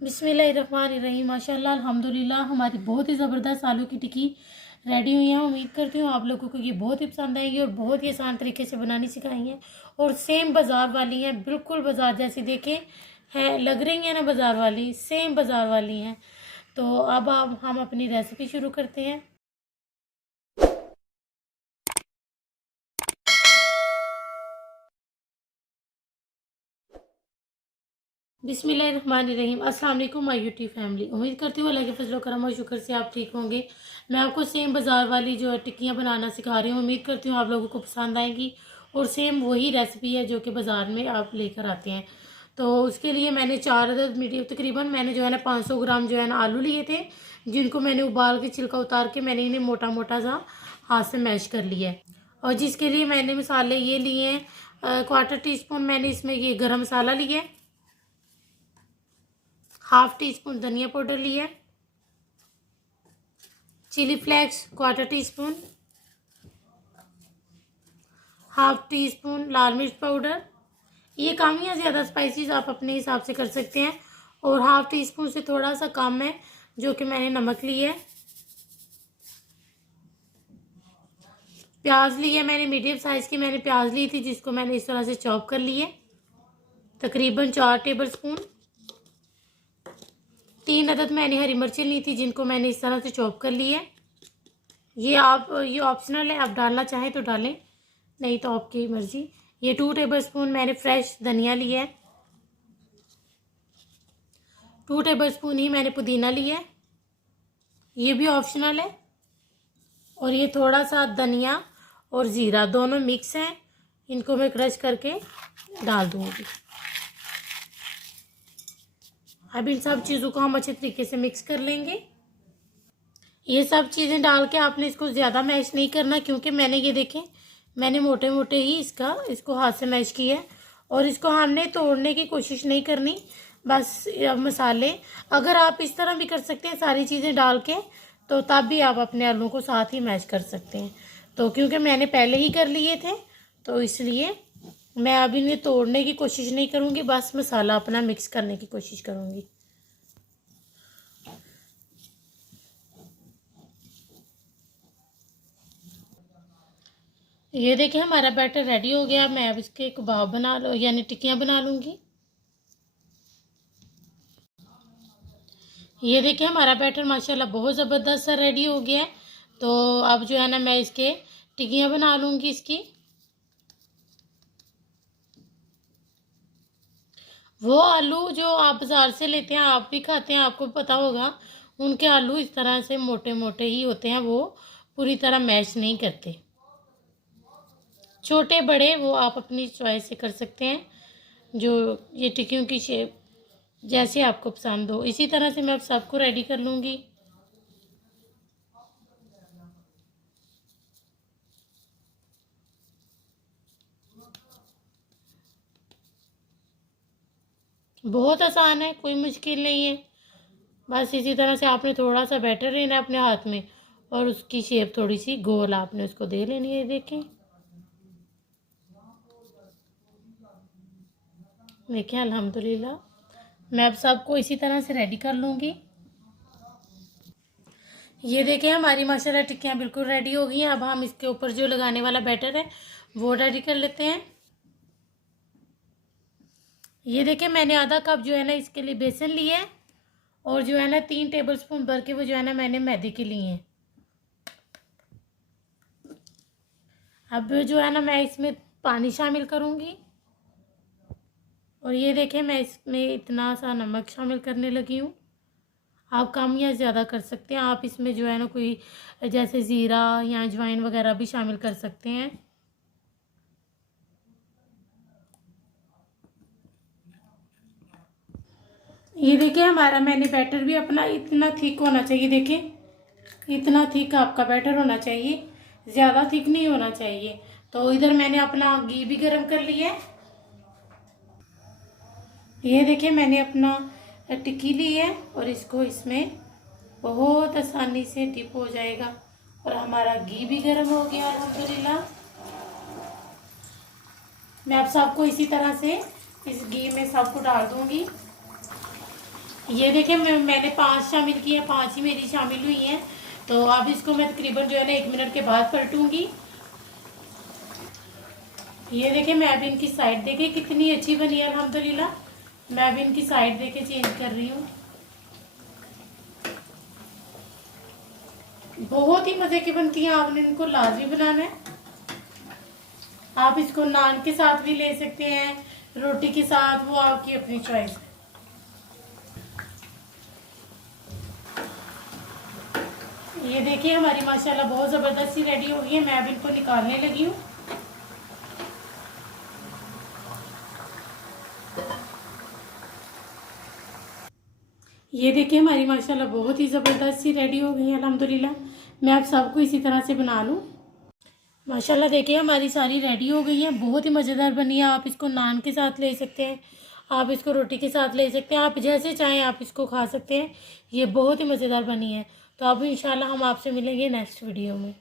बिस्मिल्लाहिर्रहमानिर्रहीम। माशाल्लाह अल्हम्दुलिल्लाह हमारी बहुत ही ज़बरदस्त आलू की टिक्की रेडी हुई है। उम्मीद करती हूँ आप लोगों को ये बहुत ही पसंद आएगी और बहुत ही आसान तरीके से बनानी सिखाई है और सेम बाज़ार वाली हैं, बिल्कुल बाज़ार जैसी देखें है लग रही है ना, बाज़ार वाली सेम बाज़ार वाली हैं। तो अब हम अपनी रेसिपी शुरू करते हैं। बिस्मिल्लाहिर्रहमानिर्रहीम। अस्सलाम वालेकुम माय यूट्यूब फैमिली। उम्मीद करती हूँ अल्लाह के फजल करम और शुक्र से आप ठीक होंगे। मैं आपको सेम बाज़ार वाली जो है टिक्कियाँ बनाना सिखा रही हूँ। उम्मीद करती हूँ आप लोगों को पसंद आएगी और सेम वही रेसिपी है जो कि बाज़ार में आप लेकर आते हैं। तो उसके लिए मैंने 4 अदद मीडियम तकरीबन मैंने जो है ना 500 ग्राम जो है ना आलू लिए थे, जिनको मैंने उबाल के छिलका उतार के मैंने इन्हें मोटा मोटा सा हाथ से मैश कर लिया है। और जिसके लिए मैंने मसाले ये लिए हैं, 1/4 टी स्पून मैंने इसमें ये गरम मसाला लिया है, 1/2 टी स्पून धनिया पाउडर लिया है, chilli flakes 1/4 teaspoon, 1/2 teaspoon लाल मिर्च पाउडर। ये कम या ज़्यादा स्पाइसेस आप अपने हिसाब से कर सकते हैं। और 1/2 टी स्पून से थोड़ा सा कम है जो कि मैंने नमक लिया है। प्याज लिया मैंने, मीडियम साइज़ की मैंने प्याज ली थी जिसको मैंने इस तरह से चॉप कर लिए, तकरीबन 4 टेबल स्पून। 3 अदद मैंने हरी मिर्चें ली थी जिनको मैंने इस तरह से चॉप कर लिया है। ये ऑप्शनल है, आप डालना चाहें तो डालें, नहीं तो आपकी मर्जी। ये 2 टेबल स्पून मैंने फ्रेश धनिया लिया है, 2 टेबल स्पून ही मैंने पुदीना लिया है, ये भी ऑप्शनल है। और ये थोड़ा सा धनिया और ज़ीरा दोनों मिक्स हैं, इनको मैं क्रश करके डाल दूँगी। अब इन सब चीज़ों को हम अच्छे तरीके से मिक्स कर लेंगे। ये सब चीज़ें डाल के आपने इसको ज़्यादा मैश नहीं करना, क्योंकि मैंने ये देखें मैंने मोटे मोटे ही इसको हाथ से मैश किया है। और इसको हमने तोड़ने की कोशिश नहीं करनी, बस मसाले अगर आप इस तरह भी कर सकते हैं सारी चीज़ें डाल के, तो तब भी आप अपने आलू को साथ ही मैश कर सकते हैं। तो क्योंकि मैंने पहले ही कर लिए थे तो इसलिए मैं अभी इन्हें तोड़ने की कोशिश नहीं करूँगी, बस मसाला अपना मिक्स करने की कोशिश करूँगी। ये देखिए हमारा बैटर रेडी हो गया। मैं अब इसके कबाब बना लो यानी टिक्कियाँ बना लूँगी। ये देखिए हमारा बैटर माशाल्लाह बहुत ज़बरदस्त सा रेडी हो गया है। तो अब जो है ना मैं इसके टिक्कियाँ बना लूँगी इसकी। वो आलू जो आप बाज़ार से लेते हैं, आप भी खाते हैं, आपको पता होगा, उनके आलू इस तरह से मोटे मोटे ही होते हैं, वो पूरी तरह मैश नहीं करते। छोटे बड़े वो आप अपनी चॉइस से कर सकते हैं, जो ये टिक्कियों की शेप जैसे आपको पसंद हो। इसी तरह से मैं अब सबको रेडी कर लूँगी। बहुत आसान है, कोई मुश्किल नहीं है। बस इसी तरह से आपने थोड़ा सा बैटर लेना है अपने हाथ में और उसकी शेप थोड़ी सी गोल आपने उसको दे लेनी है। देखें देखें अल्हम्दुलिल्लाह मैं अब सबको इसी तरह से रेडी कर लूँगी। ये देखें हमारी माशाल्लाह टिक्कियाँ बिल्कुल रेडी हो गई हैं। अब हम इसके ऊपर जो लगाने वाला बैटर है वो रेडी कर लेते हैं। ये देखें मैंने आधा कप जो है ना इसके लिए बेसन लिया है और जो है ना 3 टेबल स्पून भर के वो जो है ना मैंने मैदे के लिए हैं। अब जो है ना मैं इसमें पानी शामिल करूँगी और ये देखें मैं इसमें इतना सा नमक शामिल करने लगी हूँ। आप कम या ज़्यादा कर सकते हैं। आप इसमें जो है ना कोई जैसे ज़ीरा या अजवाइन वगैरह भी शामिल कर सकते हैं। ये देखिए हमारा मैंने बैटर भी अपना इतना थिक होना चाहिए। देखिए इतना थिक आपका बैटर होना चाहिए, ज़्यादा थिक नहीं होना चाहिए। तो इधर मैंने अपना घी भी गर्म कर लिया है। ये देखिए मैंने अपना टिक्की ली है और इसको इसमें बहुत आसानी से डिप हो जाएगा। और हमारा घी भी गर्म हो गया अल्हम्दुलिल्लाह। मैं अब सबको इसी तरह से इस घी में सबको डाल दूंगी। ये देखिए मैंने 5 शामिल किए, 5 ही मेरी शामिल हुई हैं। तो अब इसको मैं तकरीबन जो है ना 1 मिनट के बाद पलटूंगी। ये देखिए मैं अभी इनकी साइड देखिए कितनी अच्छी बनी है अल्हम्दुलिल्लाह। मैं अभी इनकी साइड देके चेंज कर रही हूँ। बहुत ही मज़े की बनती है, आपने इनको लाजमी बनाना है। आप इसको नान के साथ भी ले सकते हैं, रोटी के साथ, वो आपकी अपनी चॉइस है। ये देखिए हमारी माशाल्लाह बहुत ज़बरदस्त सी रेडी हो गई है। मैं अब इनको निकालने लगी हूँ। ये देखिए हमारी माशाल्लाह बहुत ही ज़बरदस्त सी रेडी हो गई है अल्हम्दुलिल्लाह। मैं अब सबको इसी तरह से बना लूँ। माशाल्लाह देखिए हमारी सारी रेडी हो गई है, बहुत ही मज़ेदार बनी है। आप इसको नान के साथ ले सकते हैं, आप इसको रोटी के साथ ले सकते हैं, आप जैसे चाहें आप इसको खा सकते हैं। ये बहुत ही मज़ेदार बनी है। तो अब इंशाल्लाह हम आपसे मिलेंगे नेक्स्ट वीडियो में।